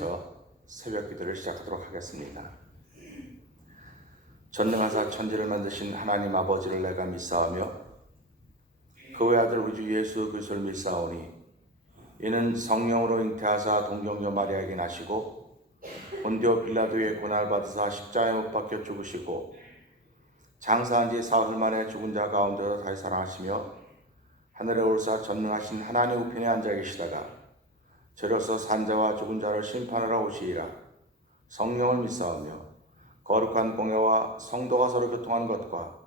기도하면서 새벽 기도를 시작하도록 하겠습니다. 전능하사 천지를 만드신 하나님 아버지를 내가 믿사오며 그 외 아들 우리 주 예수 그리스도를 믿사오니 이는 성령으로 잉태하사 동정녀 마리아에게 나시고 본디오 빌라도의 고난을 받으사 십자가에 못 박혀 죽으시고 장사한 지 사흘 만에 죽은 자 가운데서 다시 살아나시며 하늘에 오르사 전능하신 하나님 우편에 앉아 계시다가 저로서 산자와 죽은 자를 심판하러 오시리라. 성령을 믿사오며 거룩한 공예와 성도가 서로 교통하는 것과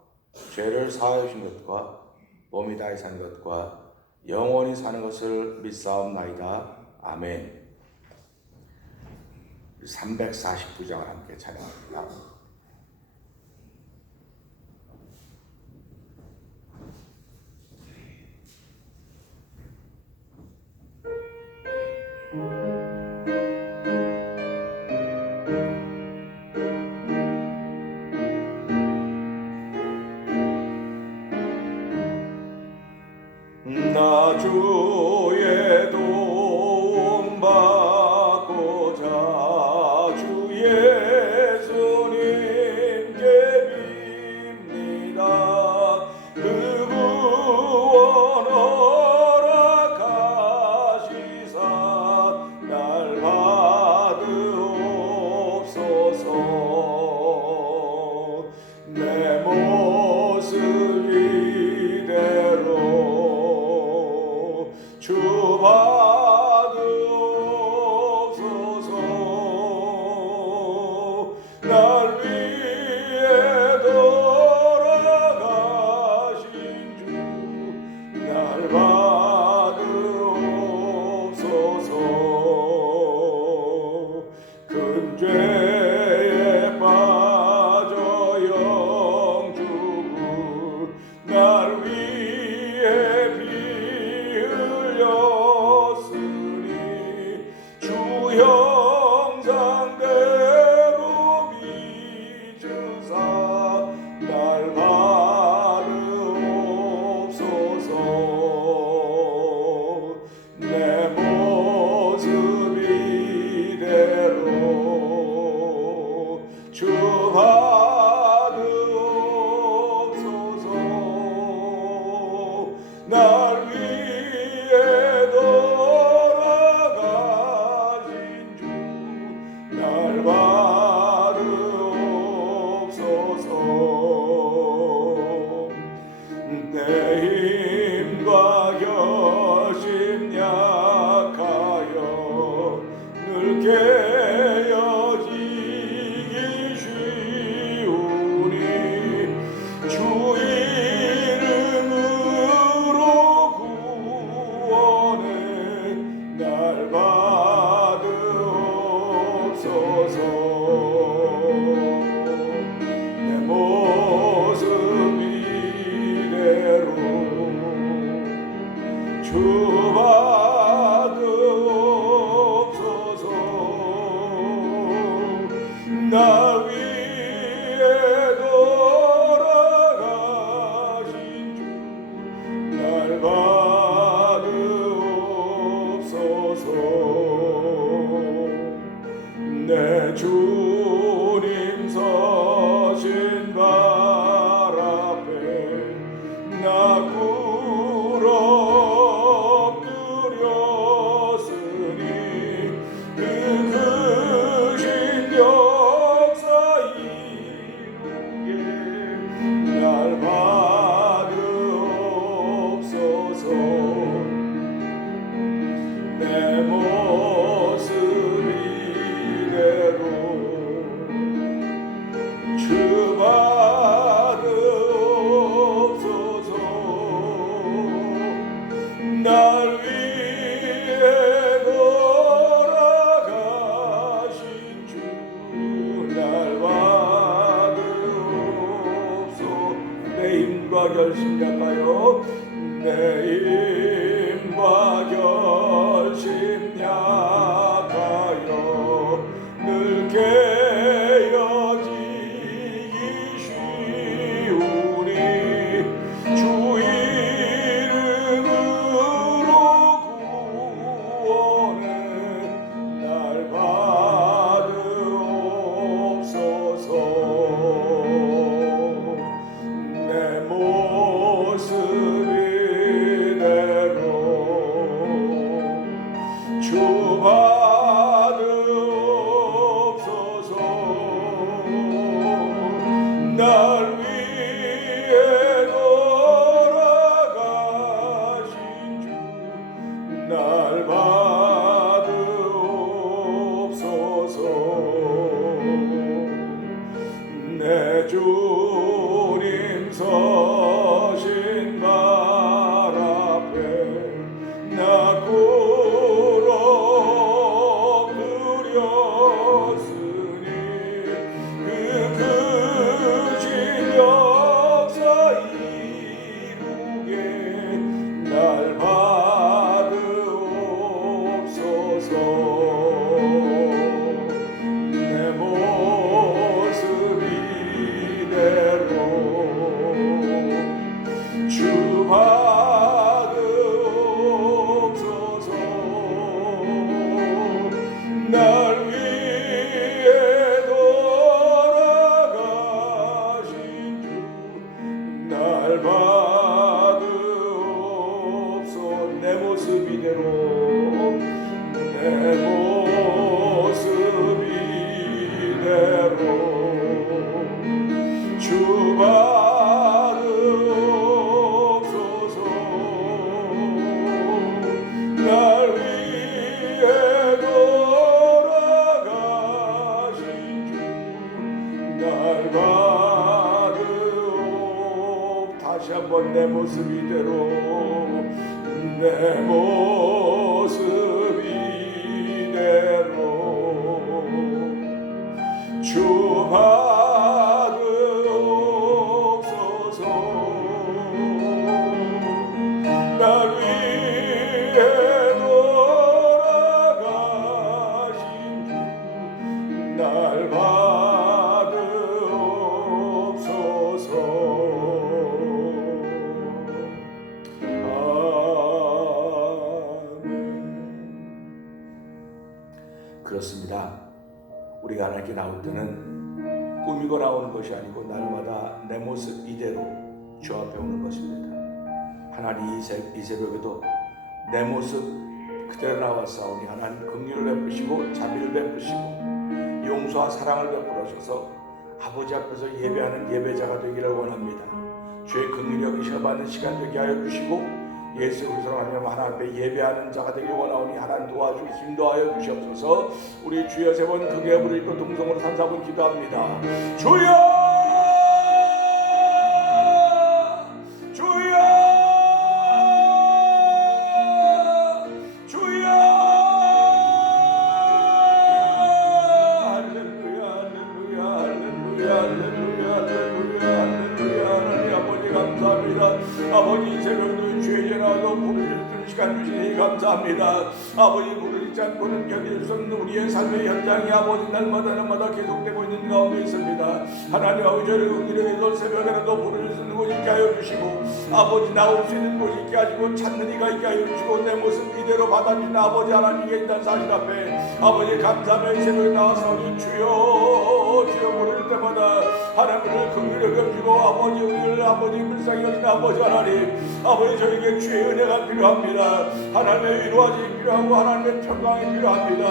죄를 사하여 주신 것과 몸이 다히 사는 것과 영원히 사는 것을 믿사옵나이다. 아멘. 349장을 함께 찬양합니다. 나 주의 도움 받고자 주 예수님께 빕니다. 그 구원 허락하시사 날 받으옵소서. 내 모습 이대로 주 받으옵소서. 날 위해 돌아가신 주 날 받으옵소서. 큰 죄에 빠져 영주고 날 위해 피 흘렸으니 주 형상대로 빚으사 날 받으옵소서. 내 모습 이대로 주 받으옵소서. 날 위해 돌아가신 주 날 받으옵소서. 내 힘과 결심 약하여 늘 깨어지기 쉬우니 주 이름으로 구원해 날 받으옵소서. 내 모습 이대로 주 받으옵소서. 날 위해 돌아가신 주 날 받으옵소서. 내 주님 서신 발 앞에 나 꿇어 엎드렸으니 그 크신 역사 이루게 날 받으옵소서. 내 모습 이대로 주 받으옵소서. 날 위해 돌아가신 주 날 받으옵소서. 내 힘과 결심 약하여 내 힘과 결심 약하여 늘 깨어지기 쉬우니 주 이름으로 구원해 날 받으옵소서. 날 받으옵소. 내 모습 이대로 내 모습 이대로 주 받으옵소서. 날 위해 돌아가신 주 날 받으옵. 다시 한번 내 모습 이대로 내 모습 이대로 주 받으옵소서. 날 위해 돌아가신 주 날 받으옵소서. 그렇습니다. 우리가 하나님께 나올 때는 꾸미고 나오는 것이 아니고 날마다 내 모습 이대로 주 앞에 오는 것입니다. 하나님 이 새벽에도 내 모습 그대로 나와싸우니 하나님 긍휼을 베푸시고 자비를 베푸시고 용서와 사랑을 베풀어 주셔서 아버지 앞에서 예배하는 예배자가 되기를 원합니다. 주의 긍휼히 여기시어 받는 시간 되게 하여 주시고 예수 그리스도로 하나님 앞에 예배하는 자가 되길 원하오니 하나님 도와주고 힘도하여 주시옵소서. 우리 주여 세 번 크게 부르짖고 동성으로 3, 4분 기도합니다. 주여 주여 주여. 할렐루야 할렐루야 할렐루야 할렐루야 할렐루야 할렐루야. 하나님 아버지 감사합니다. 아버지 새벽에도 주의 전화도 부르짖는 시간 주시니 감사합니다. 아버지 부르짖지 않고는 견딜 수 없는 우리의 삶의 현장이 아버지 날마다 계속되고 있는 가운데 있습니다. 하나님 아버지 저를 은혜로 새벽에라도 부르짖을 수 있는 곳이 있게 하여 주시고 아버지 나올 수 있는 곳이 있게 하시고 찾는 이가 있게 하여 주시고 내 모습 이대로 받아주신 아버지 하나님께 있다는 사실 앞에 아버지 감사하며 새벽에 나와서 주여 주여 부를 때마다 하나님을 긍휼히 여겨주시고 아버지 우리를 아버지 불쌍히 여기는 아버지 하나님 아버지 저에게 주의 은혜가 필요합니다. 하나님의 위로하심이 필요하고 하나님의 평강이 필요합니다.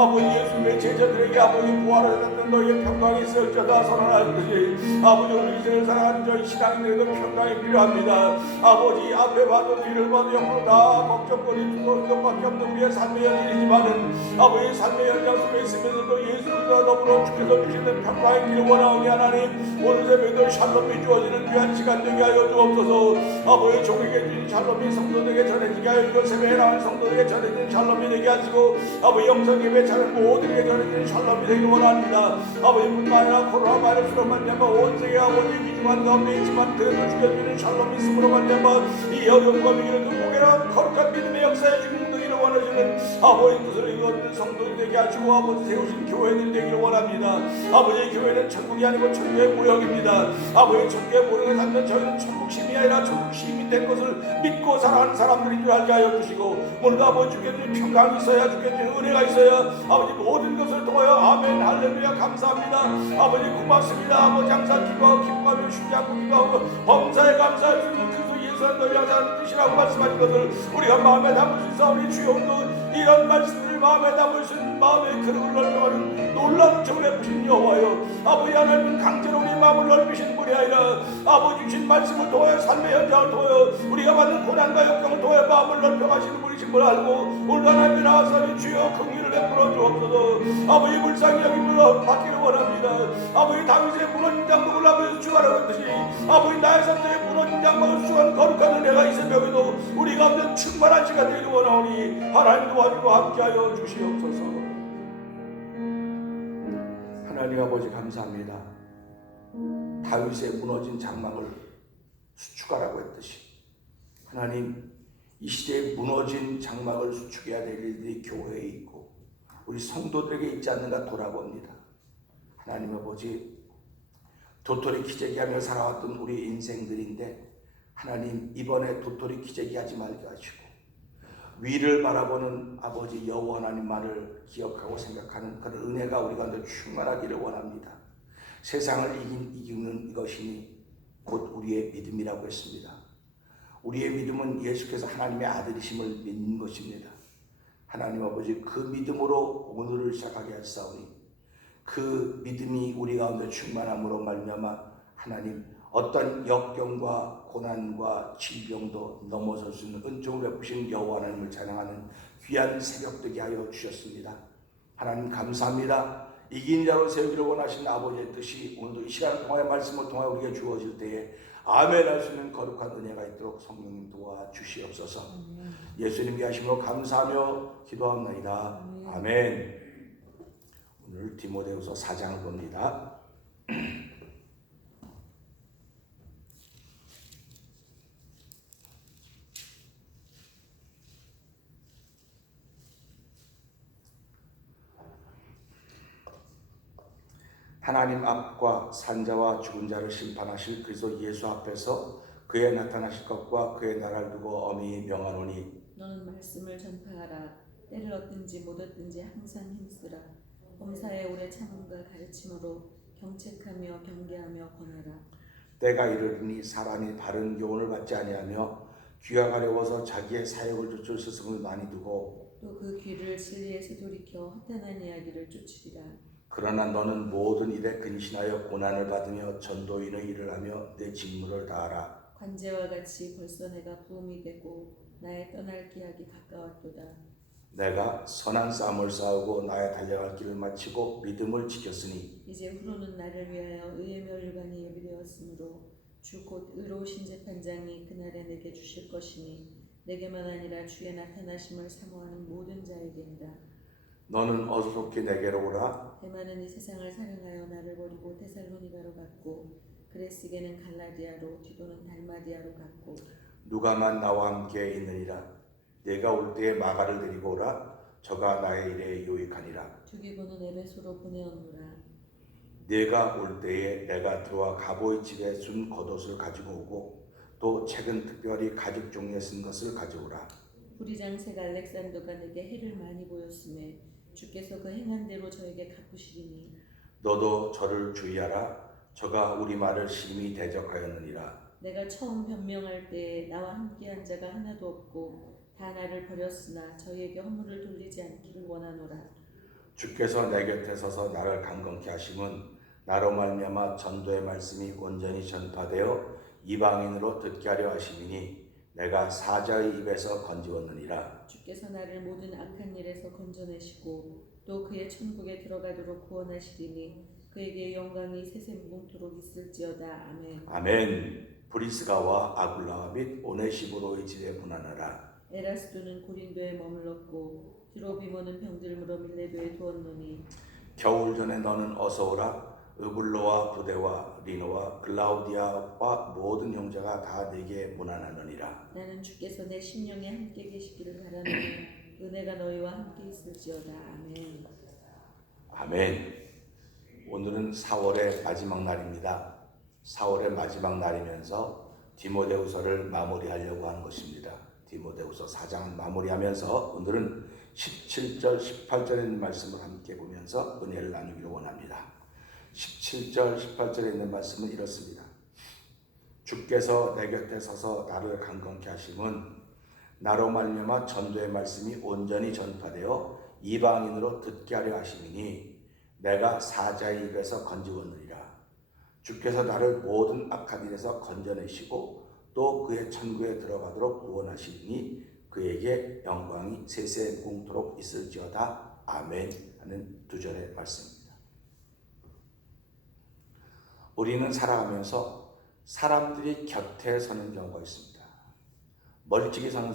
아버지 예수님의 제자들에게 아버지 부활하셨던 너희의 평강이 있을지어다 선언하듯이 아버지 우리 이제를 사랑하는 저희 신앙인들에도 평강이 필요합니다. 아버지 앞에 봐도 뒤를 봐도 옆으로 다 걱정거리고 이것밖에 없는 우리의 삶의 현실이지만은 아버지 삶의 현장 속에 있으면서도 예수 그리스도와 더불어 주께서 주시는 평강의 길을 원하오니 하나님 오늘 새벽에도 샬롬이 주어지는 귀한 시간 되게 하여 주옵소서. 아버지 종에게 주신 샬롬이 성도들에게 전해지게 하여 주고 새벽에 나온 성도들에게 전해지는 샬롬이 되게 하시고 아버지 영성예배 차는 모두에게 전해지는 샬롬이 되길 원합니다. 아버지 뿐만 아니라 코로나 바이러스로 말미암아 온 세계 아버지 위중한 가운데 있지만 그래도 죽여주는 샬롬이 있음으로 말미암아 이 어려움과 위기를 극복해라 거룩한 믿음의 역사에 주님들이기를 원하시는 아버지 뜻을 이루어지는 성도들이 되게 하시고 아버지 세우신 교회들이 되기를 원합니다. 아버지 교회는 천국이 아니고 천국의 모형입니다. 아버지 천국의 모형에 살면 저희는 천국 시민이 아니라 천국 시민이 된 것을 믿고 살아가는 사람들인 줄 알게 하여 주시고 오늘도 아버지 주께 주신 평강이 있어야 주께 주신 은혜가 있어야 아버지 모든 것을 통하여 아멘 할렐루야 감사합니다. 아버지 고맙습니다. 아버지 항상 기뻐하며 쉬지 않고 기도하고 범사에 감사할 수 있는 그리스도 예수는 너희 항상 뜻이라고 말씀하신 것을 우리가 마음에 담을 수 있어 우리 주여 오늘도 이런 말씀을 마음에 담을 수 있는 마음의 그릇을 넓혀가는 놀라운 정을 베푸신 여호와여 아버지 하나님은 강제로 우리 마음을 넓히신 분이 아니라 아버지 주신 말씀을 통하여 삶의 현장을 통하여 우리가 받는 고난과 역경을 통하여 마음을 넓혀가시는 분이신 걸 알고 오늘 하나님께 나와서 주여 긍휼을 베풀어 주옵소서. 아버지 불쌍히 여김으로 받기를 원합니다. 아버지 다윗의 무너진 장막을 아버지 주가라고 했듯이 아버지 나의 삶에 무너진 장막을 주간 거룩한 은혜가 이 새벽에도 우리 가운데 충만한 시간 되기를 원하오니 하나님 도와주고 함께하여 주시옵소서. 하나님 아버지 감사합니다. 다윗의 무너진 장막을 수축하라고 했듯이 하나님 이 시대에 무너진 장막을 수축해야 될 일들이 교회에 있고 우리 성도들에게 있지 않는가 돌아봅니다. 하나님 아버지 도토리 기재기하며 살아왔던 우리 인생들인데 하나님 이번에 도토리 기재기하지 말게 하시고 위를 바라보는 아버지 여호와 하나님만을 기억하고 생각하는 그런 은혜가 우리 가운데 충만하기를 원합니다. 세상을 이기는 이것이니 곧 우리의 믿음이라고 했습니다. 우리의 믿음은 예수께서 하나님의 아들이심을 믿는 것입니다. 하나님 아버지, 그 믿음으로 오늘을 시작하게 하시사오니 그 믿음이 우리 가운데 충만함으로 말미암아 하나님 어떤 역경과 고난과 질병도 넘어설 수 있는 은총을 베푸신 여호와 하나님을 찬양하는 귀한 새벽 되게 하여 주셨습니다. 하나님 감사합니다. 이긴 자로 세우기를 원하시는 아버지의 뜻이 오늘도 이 시간을 통하여 말씀을 통하여 우리에게 주어질 때에 아멘 할 수 있는 거룩한 은혜가 있도록 성령님 도와주시옵소서. 예수님께 하심으로 감사하며 기도합니다. 아멘. 오늘 디모데후서 4장을 봅니다. 하나님 앞과 산자와 죽은 자를 심판하실 그리스도 예수 앞에서 그의 나타나실 것과 그의 나라를 두고 엄히 명하노니 너는 말씀을 전파하라. 때를 얻든지 못 얻든지 항상 힘쓰라. 범사에 오래 참음과 가르침으로 경책하며 경계하며 권하라. 때가 이르리니 사람이 바른 교훈을 받지 아니하며 귀가 가려워서 자기의 사역을 쫓을 스승을 많이 두고 또 그 귀를 진리에서 돌이켜 허탄한 이야기를 쫓으리라. 그러나 너는 모든 일에 근신하여 고난을 받으며 전도인의 일을 하며 내 직무를 다하라. 관제와 같이 벌써 내가 부음이 되고 나의 떠날 기약이 가까웠도다. 내가 선한 싸움을 싸우고 나의 달려갈 길을 마치고 믿음을 지켰으니 이제 후로는 나를 위하여 의의 멸관이 예비되었으므로 주 곧 의로우신 재판장이 그날에 내게 주실 것이니 내게만 아니라 주의 나타나심을 사모하는 모든 자에게니라. 너는 어떻게 내게로 오라. 대만은 이 세상을 사랑하여 나를 버리고 데살로니가로 갔고 그레스게는 갈라디아로 디도는 달마디아로 갔고 누가만 나와 함께 있느니라. 내가 올 때에 마가를 데리고 오라. 저가 나의 일에 유익하니라. 두기고는 에베소로 보내었노라. 내가 올 때에 내가 들어와 가보의 집에 준 겉옷을 가지고 오고 또 책은 특별히 가죽 종이에 쓴 것을 가져오라. 부리장색 알렉산더가 내게 해를 많이 보였음에 주께서 그 행한 대로 저에게 갚으시리니 너도 저를 주의하라. 저가 우리 말을 심히 대적하였느니라. 내가 처음 변명할 때에 나와 함께한 자가 하나도 없고 다 나를 버렸으나 저희에게 허물을 돌리지 않기를 원하노라. 주께서 내 곁에 서서 나를 강건케 하심은 나로 말미암아 전도의 말씀이 온전히 전파되어 이방인으로 듣게 하려 하심이니 내가 사자의 입에서 건지었느니라. 주께서 나를 모든 악한 일에서 건져내시고 또 그의 천국에 들어가도록 구원하시리니 그에게 영광이 세세무궁토록 있을지어다. 아멘. 아멘. 브리스가와 아굴라와 및 오네시보로의 집에 보내노라. 에라스도는 고린도에 머물렀고 드로비모는 병들므로 밀레도에 두었노니 겨울 전에 너는 어서 오라. 으블로와 부데와 리노와 글라우디아와 모든 형제가 다 내게 문안하느니라. 나는 주께서 내 심령에 함께 계시기를 바라노니 은혜가 너희와 함께 있을지어다. 아멘. 아멘. 오늘은 4월의 마지막 날입니다. 4월의 마지막 날이면서 디모데후서를 마무리하려고 하는 것입니다. 디모데후서 4장을 마무리하면서 오늘은 17절, 18절에 있는 말씀을 함께 보면서 은혜를 나누기를 원합니다. 17절, 18절에 있는 말씀은 이렇습니다. 주께서 내 곁에 서서 나를 강건케 하심은 나로 말미암아 전도의 말씀이 온전히 전파되어 이방인으로 듣게 하려 하심이니 내가 사자의 입에서 건지었느니라. 주께서 나를 모든 악한 일에서 건져내시고 또 그의 천국에 들어가도록 구원하시니 그에게 영광이 세세무궁토록 있을지어다. 아멘 하는 두 절의 말씀입니다. 우리는 살아가면서 사람들이 곁에 서는 경우가 있습니다. 멀찍이 서는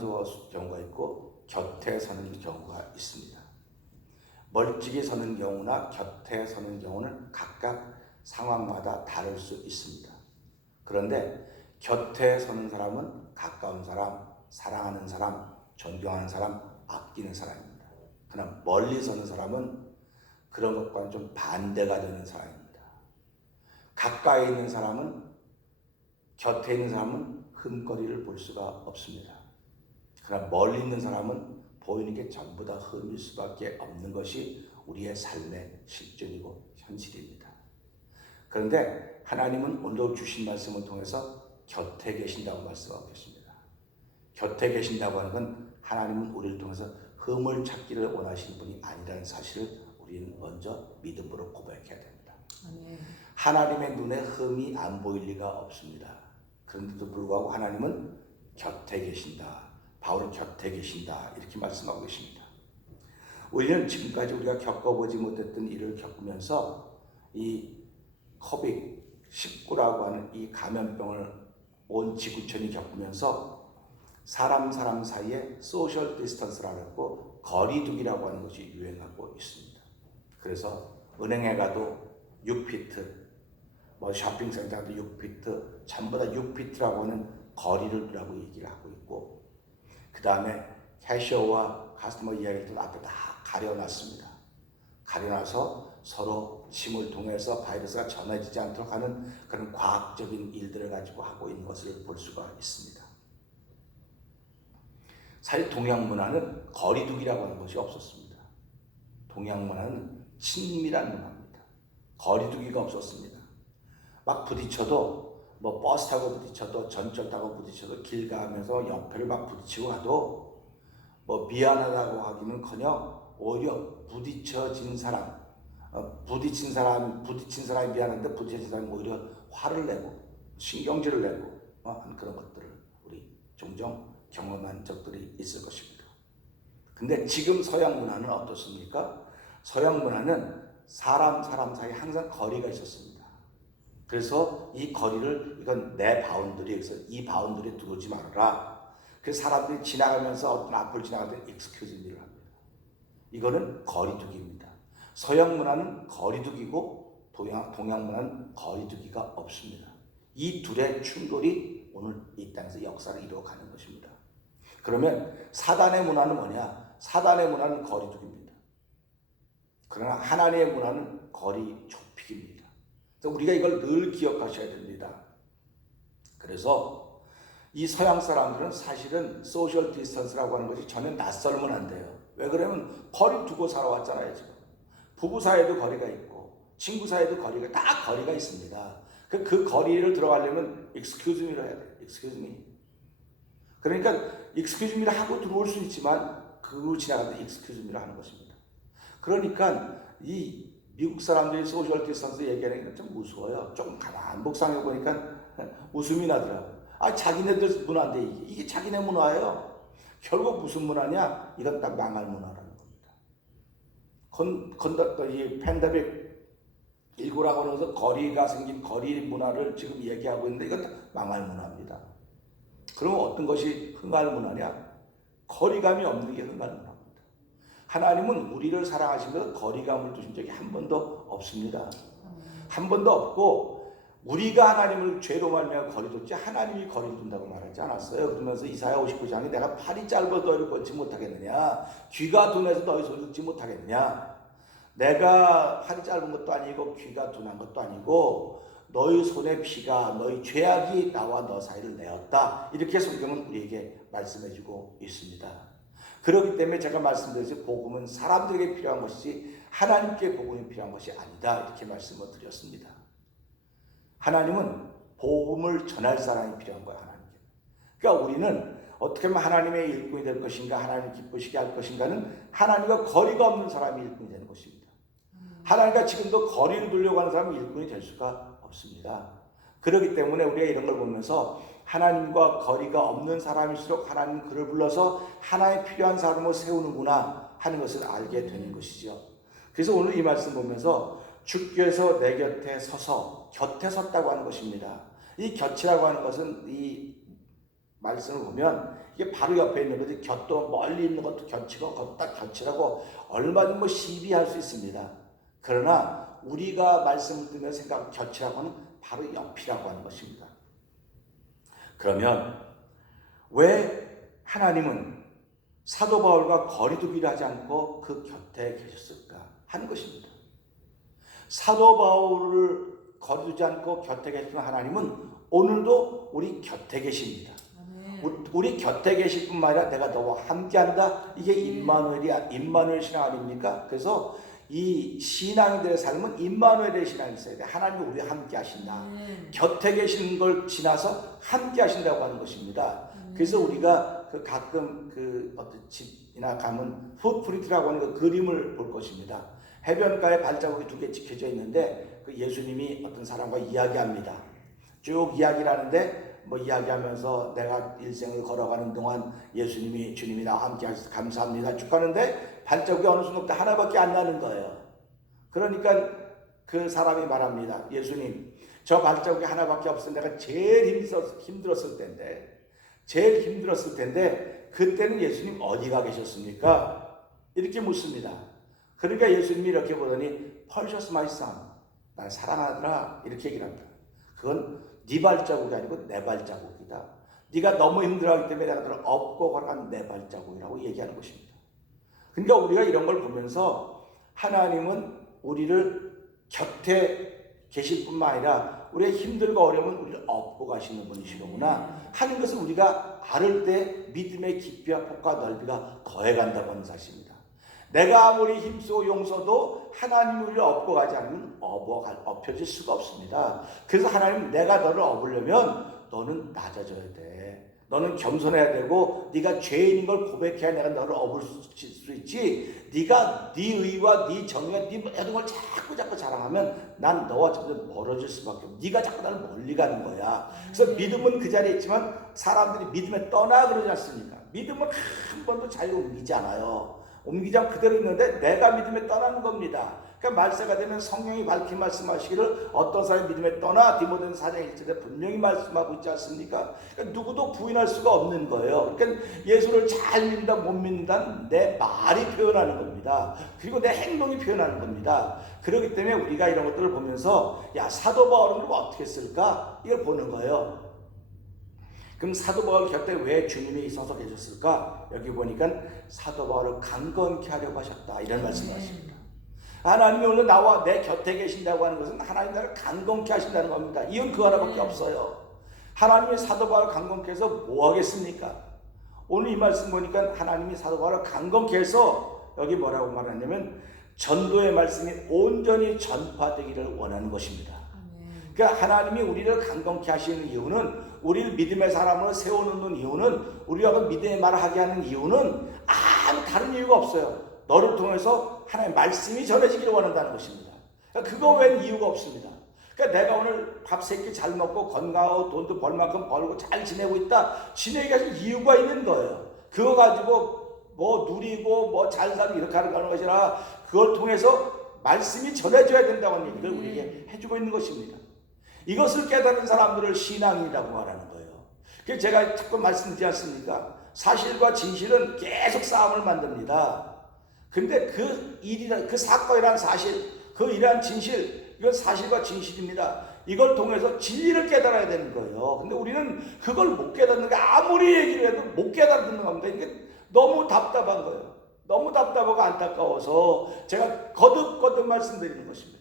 경우가 있고 곁에 서는 경우가 있습니다. 멀찍이 서는 경우나 곁에 서는 경우는 각각 상황마다 다를 수 있습니다. 그런데 곁에 서는 사람은 가까운 사람, 사랑하는 사람, 존경하는 사람, 아끼는 사람입니다. 그러나 멀리 서는 사람은 그런 것과는 좀 반대가 되는 사람입니다. 가까이 있는 사람은, 곁에 있는 사람은 흠거리를 볼 수가 없습니다. 그러나 멀리 있는 사람은 보이는 게 전부 다 흠일 수밖에 없는 것이 우리의 삶의 실존이고 현실입니다. 그런데 하나님은 오늘 주신 말씀을 통해서 곁에 계신다고 말씀하고 계십니다. 곁에 계신다고 하는 건 하나님은 우리를 통해서 흠을 찾기를 원하시는 분이 아니라는 사실을 우리는 먼저 믿음으로 고백해야 됩니다. 아멘. 하나님의 눈에 흠이 안 보일 리가 없습니다. 그런데도 불구하고 하나님은 곁에 계신다. 바울 곁에 계신다. 이렇게 말씀하고 계십니다. 우리는 지금까지 우리가 겪어보지 못했던 일을 겪으면서 이 코빅19라고 하는 이 감염병을 온 지구촌이 겪으면서 사람 사이에 소셜 디스턴스라고 하고 거리두기라고 하는 것이 유행하고 있습니다. 그래서 은행에 가도 6피트, 뭐 쇼핑센터도 6피트, 전부 다 6피트라고 하는 거리를 두라고 얘기를 하고 있고, 그 다음에 캐셔와 카스터머 이야기도 앞에 다 가려놨습니다. 가려놔서 서로 침을 통해서 바이러스가 전해지지 않도록 하는 그런 과학적인 일들을 가지고 하고 있는 것을 볼 수가 있습니다. 사실 동양 문화는 거리두기라고 하는 것이 없었습니다. 동양 문화는 친밀한 문화입니다. 거리두기가 없었습니다. 막 부딪혀도 뭐 버스 타고 부딪혀도 전철 타고 부딪혀도 길 가면서 옆에를 막 부딪히고 가도 뭐 미안하다고 하기는커녕 오히려 부딪힌 사람이 미안한데 부딪힌 사람이 오히려 화를 내고 신경질을 내고 하는 그런 것들을 우리 종종 경험한 적들이 있을 것입니다. 근데 지금 서양 문화는 어떻습니까? 서양 문화는 사람 사이에 항상 거리가 있었습니다. 그래서 이 거리를 이건 내 바운더리, 그래서 이 바운더리에 들어오지 말아라. 그래서 사람들이 지나가면서 어떤 앞을 지나갈 때 excuse me를 합니다. 이거는 거리두기입니다. 서양 문화는 거리두기고 동양 문화는 거리두기가 없습니다. 이 둘의 충돌이 오늘 이 땅에서 역사를 이루어가는 것입니다. 그러면 사단의 문화는 뭐냐? 사단의 문화는 거리두기입니다. 그러나 하나님의 문화는 거리 좁히기입니다. 그래서 우리가 이걸 늘 기억하셔야 됩니다. 그래서 이 서양 사람들은 사실은 소셜 디스턴스라고 하는 것이 전혀 낯설면 안 돼요. 왜 그러면 거리 두고 살아왔잖아요. 지금 부부 사이에도 거리가 있고 친구 사이에도 거리가 다 거리가 있습니다. 그 거리를 들어가려면 excuse me를 해야 돼요. excuse me. 그러니까 excuse me를 하고 들어올 수 있지만 그로 지나가다 excuse me를 하는 것입니다. 그러니까 이 미국 사람들이 소셜 디스턴스 얘기하는 게 좀 무서워요. 조금 가만 묵상해 보니까 웃음이 나더라고요. 자기네들 문화인데 이게 자기네 문화예요. 결국 무슨 문화냐? 이건 딱 망할 문화라는 겁니다. 이 팬데믹 19라고 하면서 거리가 생긴 거리 문화를 지금 얘기하고 있는데 이건 다 망할 문화입니다. 그러면 어떤 것이 흥할 문화냐? 거리감이 없는 게 흥할 문화입니다. 하나님은 우리를 사랑하시면서 거리감을 두신 적이 한 번도 없습니다. 한 번도 없고 우리가 하나님을 죄로 말미암아 거리뒀지 하나님이 거리를 둔다고 말하지 않았어요. 그러면서 이사야 59장에 내가 팔이 짧아서 너희를 걷지 못하겠느냐, 귀가 둔해서 너희 소리를 듣지 못하겠느냐, 내가 팔이 짧은 것도 아니고 귀가 둔한 것도 아니고 너희 손에 피가 너희 죄악이 나와 너 사이를 내었다. 이렇게 성경은 우리에게 말씀해주고 있습니다. 그렇기 때문에 제가 말씀드렸듯이 복음은 사람들에게 필요한 것이지 하나님께 복음이 필요한 것이 아니다. 이렇게 말씀을 드렸습니다. 하나님은 복음을 전할 사람이 필요한 거야. 하나님께. 그러니까 우리는 어떻게 하면 하나님의 일꾼이 될 것인가, 하나님을 기쁘시게 할 것인가는 하나님과 거리가 없는 사람이 일꾼이 되는 것입니다. 하나님과 지금도 거리를 두려고 하는 사람이 일꾼이 될 수가 없습니다. 그렇기 때문에 우리가 이런 걸 보면서 하나님과 거리가 없는 사람일수록 하나님 그를 불러서 하나의 필요한 사람을 세우는구나 하는 것을 알게 되는 것이죠. 그래서 오늘 이 말씀 보면서 주께서 내 곁에 서서 곁에 섰다고 하는 것입니다. 이 곁이라고 하는 것은 이 말씀을 보면 이게 바로 옆에 있는 거지 곁도 멀리 있는 것도 곁이고 걷다 곁이라고 얼마든지 시비할 수 있습니다. 그러나 우리가 말씀을 들으면서 생각 곁이라고 하는 바로 옆이라고 하는 것입니다. 그러면 왜 하나님은 사도 바울과 거리두기를 하지 않고 그 곁에 계셨을까 하는 것입니다. 사도 바울을 거리두지 않고 곁에 계시는 하나님은 오늘도 우리 곁에 계십니다. 우리 곁에 계실 뿐만 아니라 내가 너와 함께한다. 이게 임마누엘 신앙 아닙니까? 그래서 이 신앙인들의 삶은 임마누엘의 신앙이 있어야 돼. 하나님이 우리와 함께 하신다. 곁에 계시는 걸 지나서 함께 하신다고 하는 것입니다. 그래서 우리가 그 가끔 그 어떤 집이나 가면 풋프린트라고 하는 그 그림을 볼 것입니다. 해변가에 발자국이 2개 찍혀져 있는데 그 예수님이 어떤 사람과 이야기합니다. 쭉 이야기를 하는데 뭐 이야기하면서 내가 일생을 걸어가는 동안 예수님이 주님이 나와 함께 하셔서 감사합니다 쭉 가는데 발자국이 어느 순간부터 하나밖에 안 나는 거예요. 그러니까 그 사람이 말합니다. 예수님, 저 발자국이 하나밖에 없어 내가 제일 힘들었을 텐데 그때는 예수님 어디가 계셨습니까? 이렇게 묻습니다. 그러니까 예수님이 이렇게 보더니 Precious my son, 날 사랑하더라 이렇게 얘기를 합니다. 그건 네 발자국이 아니고 내 발자국이다. 네가 너무 힘들어하기 때문에 내가 너를 업고 걸어간 내 발자국이라고 얘기하는 것입니다. 그러니까 우리가 이런 걸 보면서 하나님은 우리를 곁에 계실 뿐만 아니라 우리의 힘들고 어려움은 우리를 업고 가시는 분이시로구나 하는 것을 우리가 알을 때 믿음의 깊이와 폭과 넓이가 더해간다고 하는 사실입니다. 내가 아무리 힘쓰고 용서도 하나님이 우리를 업고 가지 않으면 업혀질 수가 없습니다. 그래서 하나님, 내가 너를 업으려면 너는 낮아져야 돼. 너는 겸손해야 되고 네가 죄인인 걸 고백해야 내가 너를 업을 수 있지. 네가 네 의와 네 정의와 네 모든 걸 자꾸 자랑하면 난 너와 점점 멀어질 수밖에 없어. 네가 자꾸 나를 멀리 가는 거야. 그래서 믿음은 그 자리에 있지만 사람들이 믿음에 떠나 그러지 않습니까? 믿음은 한 번도 잘 옮기지 않아요. 옮기자 그대로 있는데 내가 믿음에 떠나는 겁니다. 그러니까 말세가 되면 성령이 밝히 말씀하시기를 어떤 사람이 믿음에 떠나 디모데전서 4장 1절에 분명히 말씀하고 있지 않습니까? 그러니까 누구도 부인할 수가 없는 거예요. 그러니까 예수를 잘 믿는다 못 믿는다는 내 말이 표현하는 겁니다. 그리고 내 행동이 표현하는 겁니다. 그렇기 때문에 우리가 이런 것들을 보면서 야, 사도 바울은 그럼 어떻게 했을까? 이걸 보는 거예요. 그럼 사도 바울 곁에 왜 주님이 서서 계셨을까? 여기 보니까 사도 바울을 강건케 하려고 하셨다 이런 말씀을 하십니다. 하나님이 오늘 나와 내 곁에 계신다고 하는 것은 하나님 나를 강건케 하신다는 겁니다. 이건 그 하나밖에 없어요. 하나님이 사도 바울을 강건케 해서 뭐 하겠습니까? 오늘 이 말씀 보니까 하나님이 사도 바울을 강건케 해서 여기 뭐라고 말하냐면 전도의 말씀이 온전히 전파되기를 원하는 것입니다. 그러니까 하나님이 우리를 강건케 하시는 이유는, 우리를 믿음의 사람으로 세워놓는 이유는, 우리가 그 믿음의 말을 하게 하는 이유는 아무 다른 이유가 없어요. 너를 통해서 하나님의 말씀이 전해지기를 원한다는 것입니다. 그러니까 그거 외엔 이유가 없습니다. 그러니까 내가 오늘 밥 세 끼 잘 먹고 건강하고 돈도 벌 만큼 벌고 잘 지내고 있다, 지내기가 이유가 있는 거예요. 그거 가지고 뭐 누리고 뭐 잘 살고 이렇게 하는 것이 아니라 그걸 통해서 말씀이 전해져야 된다고 하는 얘기를 우리에게 해주고 있는 것입니다. 이것을 깨닫는 사람들을 신앙이라고 말하는 거예요. 그래서 제가 자꾸 말씀드리지 않습니까? 사실과 진실은 계속 싸움을 만듭니다. 근데 그 사건이란 사실, 그 일이란 진실, 이건 사실과 진실입니다. 이걸 통해서 진리를 깨달아야 되는 거예요. 근데 우리는 그걸 못 깨닫는 게, 아무리 얘기를 해도 못 깨닫는 겁니다. 이게 너무 답답한 거예요. 너무 답답하고 안타까워서 제가 거듭 말씀드리는 것입니다.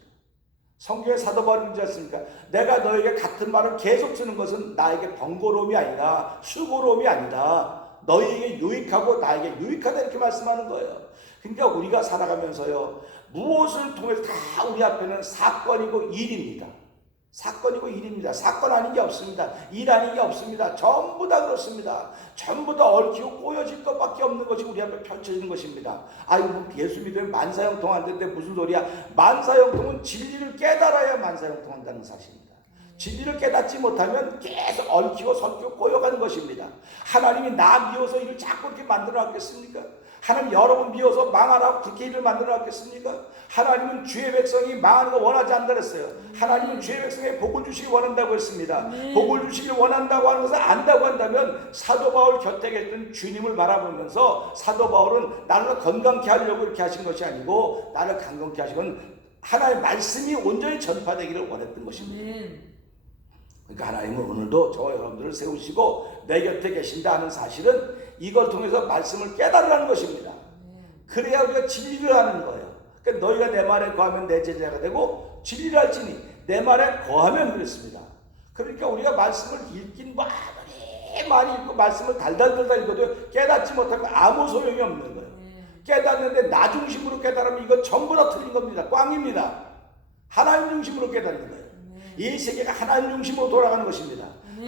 성경에 사도 바울이 있지 않습니까? 내가 너에게 같은 말을 계속 쓰는 것은 나에게 번거로움이 아니라 수고로움이 아니다. 너희에게 유익하고 나에게 유익하다 이렇게 말씀하는 거예요. 그러니까 우리가 살아가면서요, 무엇을 통해서 다 우리 앞에는 사건이고 일입니다. 사건이고 일입니다. 사건 아닌 게 없습니다. 일 아닌 게 없습니다. 전부 다 그렇습니다. 전부 다 얽히고 꼬여질 것밖에 없는 것이 우리 앞에 펼쳐지는 것입니다. 아이고, 예수 믿으면 만사형통한다는데 무슨 소리야? 만사형통은 진리를 깨달아야 만사형통한다는 사실입니다. 진리를 깨닫지 못하면 계속 얽히고 설키고 꼬여가는 것입니다. 하나님이 나 미워서 일을 자꾸 이렇게 만들어 놨겠습니까? 하나님 여러분 미워서 망하라고 그렇게 일을 만들어 놨겠습니까? 하나님은 주의 백성이 망하는 거 원하지 않는다 그랬어요. 하나님은 주의 백성에게 복을 주시기 원한다고 했습니다. 복을 주시길 원한다고 하는 것을 안다고 한다면 사도 바울 곁에 계셨던 주님을 바라보면서 사도 바울은 나를 건강케 하려고 이렇게 하신 것이 아니고 나를 강건케 하신 건 하나님의 말씀이 온전히 전파되기를 원했던 것입니다. 그러니까 하나님은 오늘도 저와 여러분들을 세우시고 내 곁에 계신다 하는 사실은 이걸 통해서 말씀을 깨달으라는 것입니다. 그래야 우리가 진리를 하는 거예요. 그러니까 너희가 내 말에 거하면 내 제자가 되고 진리를 할지니 내 말에 거하면 그랬습니다. 그러니까 우리가 말씀을 읽긴 많이 읽고 말씀을 달달달달 읽어도 깨닫지 못하면 아무 소용이 없는 거예요. 깨닫는데 나 중심으로 깨달으면 이거 전부 다 틀린 겁니다. 꽝입니다. 하나님 중심으로 깨닫는 거예요. 이 세계가 하나님 중심으로 돌아가는 것입니다.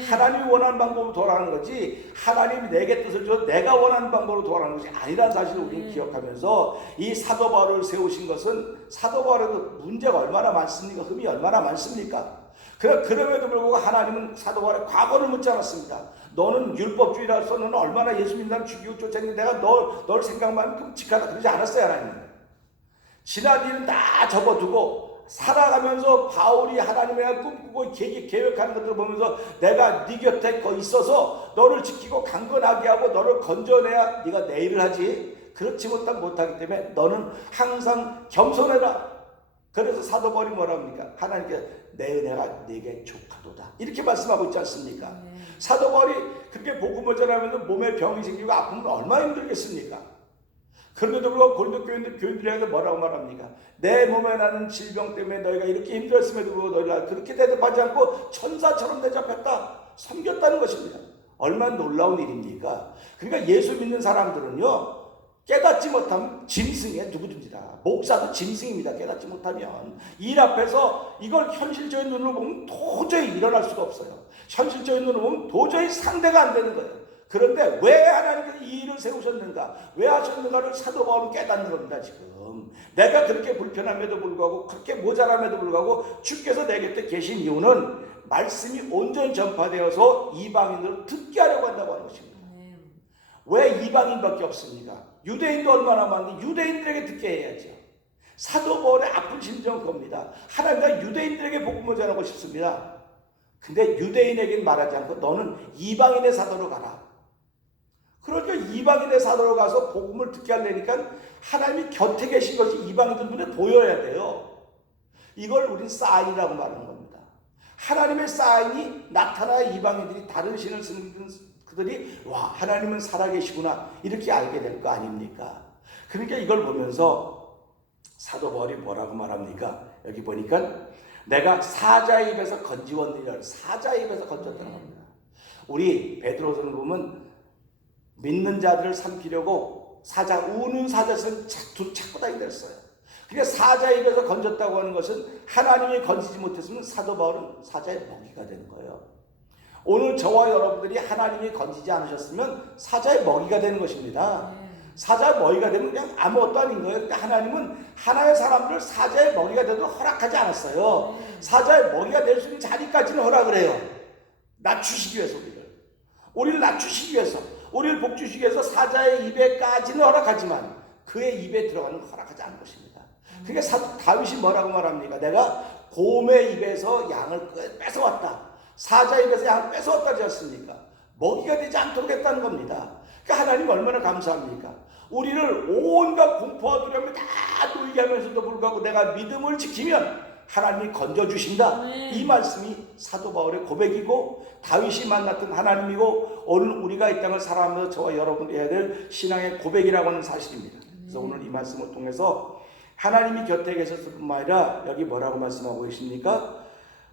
하나님이 원하는 방법으로 돌아가는 거지 하나님이 내게 뜻을 줘 내가 원하는 방법으로 돌아가는 것이 아니라는 사실을 우리는 기억하면서 이 사도 바울을 세우신 것은 사도 바울에도 문제가 얼마나 많습니까? 흠이 얼마나 많습니까? 그럼에도 불구하고 하나님은 사도 바울의 과거를 묻지 않았습니다. 너는 율법주의라서 너는 얼마나 예수 믿는 사람 죽이고 쫓았는데 내가 널 생각만 끔찍하다 그러지 않았어요. 하나님은 지난 일은 다 접어두고 살아가면서 바울이 하나님의 꿈꾸고 계획하는 것들을 보면서 내가 네 곁에 있어서 너를 지키고 강건하게 하고 너를 건져내야 네가 내 일을 하지. 그렇지 못하기 때문에 너는 항상 겸손해라. 그래서 사도 바울이 뭐라 합니까? 하나님께 내 은혜가 네게 족하도다 이렇게 말씀하고 있지 않습니까? 사도 바울이 그렇게 복음을 전하면서 몸에 병이 생기고 아프면 얼마나 힘들겠습니까? 그런데도 불구하고 고린도 교인들에게 뭐라고 말합니까? 내 몸에 나는 질병 때문에 너희가 이렇게 힘들었음에도 불구하고 너희가 그렇게 대접하지 않고 천사처럼 대접했다. 섬겼다는 것입니다. 얼마나 놀라운 일입니까? 그러니까 예수 믿는 사람들은요. 깨닫지 못하면 짐승에 누구든지 다. 목사도 짐승입니다. 깨닫지 못하면. 일 앞에서 이걸 현실적인 눈으로 보면 도저히 일어날 수가 없어요. 현실적인 눈으로 보면 도저히 상대가 안 되는 거예요. 그런데 왜 하나님께서 이 일을 세우셨는가? 왜 하셨는가를 사도 바울은 깨닫는 겁니다. 지금 내가 그렇게 불편함에도 불구하고 그렇게 모자람에도 불구하고 주께서 내 곁에 계신 이유는 말씀이 온전히 전파되어서 이방인들을 듣게 하려고 한다고 하는 것입니다. 왜 이방인밖에 없습니까? 유대인도 얼마나 많은데 유대인들에게 듣게 해야죠. 사도 바울의 아픈 심정은 겁니다. 하나님과 유대인들에게 복음을 전하고 싶습니다. 근데 유대인에게는 말하지 않고 너는 이방인의 사도로 가라. 그러니까 이방인의 사도로 가서 복음을 듣게 하려니까 하나님이 곁에 계신 것이 이방인들 눈에 보여야 돼요. 이걸 우린 사인이라고 말하는 겁니다. 하나님의 사인이 나타나야 이방인들이 다른 신을 쓰는 그들이 와 하나님은 살아계시구나 이렇게 알게 될 거 아닙니까? 그러니까 이걸 보면서 사도 바울이 뭐라고 말합니까? 여기 보니까 내가 사자의 입에서 건지웠느니라. 사자의 입에서 건졌다는 겁니다. 우리 베드로서를 보면 믿는 자들을 삼키려고 사자 우는 사자처럼 찾고 다니게 됐어요. 그러니까 사자의 입에서 건졌다고 하는 것은 하나님이 건지지 못했으면 사도 바울은 사자의 먹이가 되는 거예요. 오늘 저와 여러분들이 하나님이 건지지 않으셨으면 사자의 먹이가 되는 것입니다. 사자의 먹이가 되면 그냥 아무것도 아닌 거예요. 그러니까 하나님은 하나의 사람들을 사자의 먹이가 되도록 허락하지 않았어요. 사자의 먹이가 될 수 있는 자리까지는 허락을 해요. 낮추시기 위해서 우리를 낮추시기 위해서 우리를 복주시기 위해서 사자의 입에까지는 허락하지만 그의 입에 들어가는 허락하지 않은 것입니다. 그러니까 다윗이 뭐라고 말합니까? 내가 곰의 입에서 양을 뺏어왔다. 사자의 입에서 양을 뺏어왔다 하지 않습니까? 먹이가 되지 않도록 했다는 겁니다. 그러니까 하나님 얼마나 감사합니까? 우리를 온갖 공포와 두려움에 다 놓이게 하면서도 불구하고 내가 믿음을 지키면 하나님이 건져주신다. 이 말씀이 사도 바울의 고백이고 다윗이 만났던 하나님이고 오늘 우리가 이 땅을 살아가면서 저와 여러분이 해야 될 신앙의 고백이라고 하는 사실입니다. 그래서 오늘 이 말씀을 통해서 하나님이 곁에 계셨을 뿐만 아니라 여기 뭐라고 말씀하고 계십니까?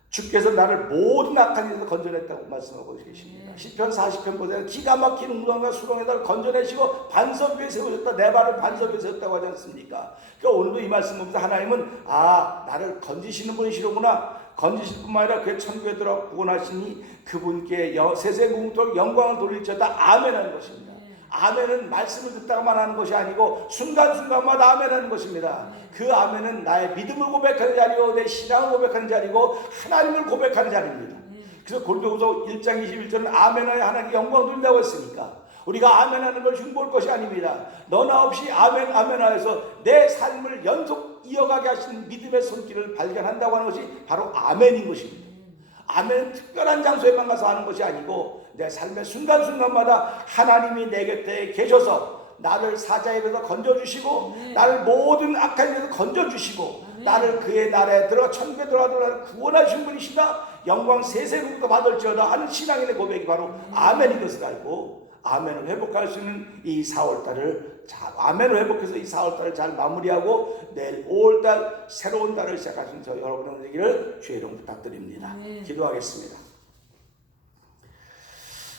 주께서 나를 모든 악한 일에서 건져냈다고 말씀하고 계십니다. 시편 40편 보세요. 기가 막힌 웅덩이와 수렁에 나를 건져내시고 반석 위에 세우셨다. 내 발을 반석 위에 세웠다고 하지 않습니까? 그러니까 오늘도 이 말씀 보면서 하나님은 나를 건지시는 분이시로구나. 건지실 뿐만 아니라 그의 천국에 들어 구원하시니 그분께 세세무궁토록 영광을 돌릴지어다. 아멘 하는 것입니다. 아멘은 말씀을 듣다가만 하는 것이 아니고 순간순간마다 아멘 하는 것입니다. 그 아멘은 나의 믿음을 고백하는 자리요 내 신앙을 고백하는 자리고 하나님을 고백하는 자리입니다. 그래서 고린도후서 1장 21절은 아멘하여 하나님께 영광 돌린다고 했으니까 우리가 아멘하는 걸 흉볼 것이 아닙니다. 너나 없이 아멘 아멘하여서 내 삶을 연속 이어가게 하시는 믿음의 손길을 발견한다고 하는 것이 바로 아멘인 것입니다. 아멘은 특별한 장소에만 가서 하는 것이 아니고 내 삶의 순간순간마다 하나님이 내 곁에 계셔서 나를 사자의 입에서 건져주시고 나를 모든 악한 일에서 건져주시고 나를 그의 나라에 들어가 천국에 들어가도록 나를 구원하신 분이시다. 영광 세세무궁토 받을지어다 하는 신앙인의 고백이 바로 아멘인 것을 알고 아멘을 회복할 수 있는 이 4월달을 아멘을 회복해서 이 4월달을 잘 마무리하고 내일 5월달 새로운 달을 시작하신 저 여러분의 되기를 주의 이름 부탁드립니다. 기도하겠습니다.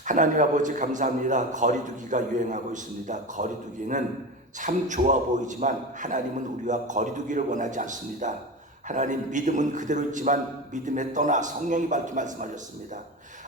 하나님 아버지 감사합니다. 거리두기가 유행하고 있습니다. 거리두기는 참 좋아 보이지만 하나님은 우리와 거리두기를 원하지 않습니다. 하나님 믿음은 그대로 있지만 믿음에 떠나 성령이 밝게 말씀하셨습니다.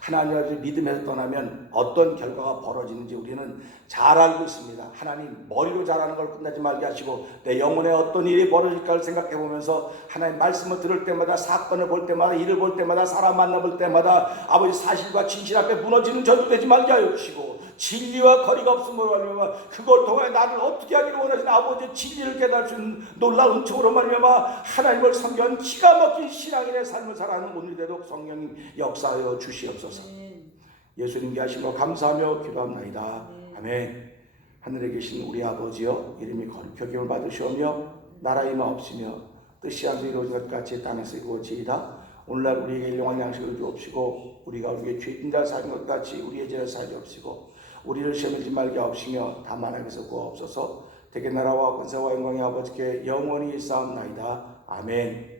하나님을 믿음에서 떠나면 어떤 결과가 벌어지는지 우리는 잘 알고 있습니다. 하나님 머리로 잘하는 걸 끝나지 말게 하시고 내 영혼에 어떤 일이 벌어질까를 생각해 보면서 하나님 말씀을 들을 때마다 사건을 볼 때마다 일을 볼 때마다 사람 만나볼 때마다 아버지 사실과 진실 앞에 무너지는 저도 되지 말게 하여 주시고 진리와 거리가 없음으로 말미암아 그걸 통해 나를 어떻게 하기를 원하시는 아버지의 진리를 깨달을 수 있는 놀라운 은총으로 말미암아 하나님을 섬겨한 기가 막힌 신앙인의 삶을 살아가는 오늘대로 성령님 역사하여 주시옵소서. 예수님께 하신 거 감사하며 기도합나이다. 아멘. 하늘에 계신 우리 아버지여 이름이 거룩히 여김을 받으시오며 나라 임하옵시며 뜻이 하늘에 이루어진 것 같이 땅에서 이루어지이다. 오늘날 우리에게 일용할 양식을 주옵시고 우리가 우리에게 죄진 자 사는 것 같이 우리의 죄를 사하옵시고 우리를 시험에 들지 말게 하옵시며 다만 악에서 구하옵소서. 대개 나라와 권세와 영광의 아버지께 영원히 있사옵나이다. 아멘.